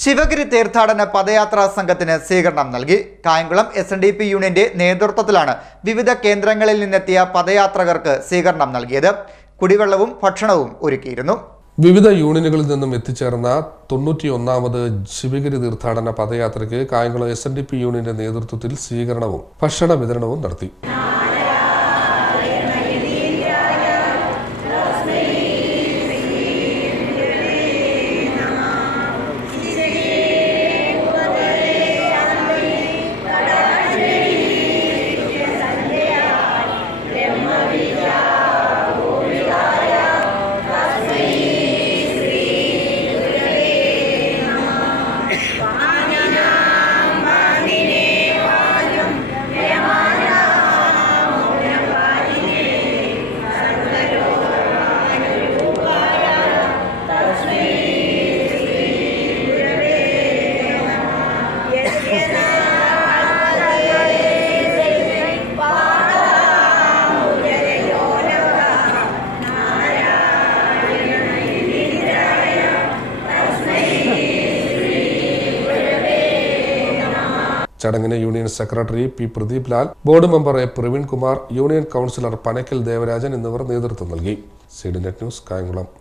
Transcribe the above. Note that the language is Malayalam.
ശിവഗിരി തീർത്ഥാടന പദയാത്രാ സംഘത്തിന് സ്വീകരണം നൽകി. കായംകുളം SNDP യൂണിയന്റെ നേതൃത്വത്തിലാണ് വിവിധ കേന്ദ്രങ്ങളിൽ നിന്നെത്തിയ പദയാത്രകർക്ക് സ്വീകരണം നൽകിയത്. കുടിവെള്ളവും ഭക്ഷണവും ഒരുക്കിയിരുന്നു. വിവിധ യൂണിയനുകളിൽ നിന്നും എത്തിച്ചേർന്ന 91ാമത് ശിവഗിരി തീർത്ഥാടന പദയാത്രയ്ക്ക് കായംകുളം SNDP യൂണിയന്റെ നേതൃത്വത്തിൽ സ്വീകരണവും ഭക്ഷണ വിതരണവും നടത്തി. ചടങ്ങിന് union secretary P. Pradeep Lal, board member A. Praveen Kumar, union councillor Panakkal Devarajan എന്നിവർ നേതൃത്വം നൽകി. CDNet news, Kayamkulam.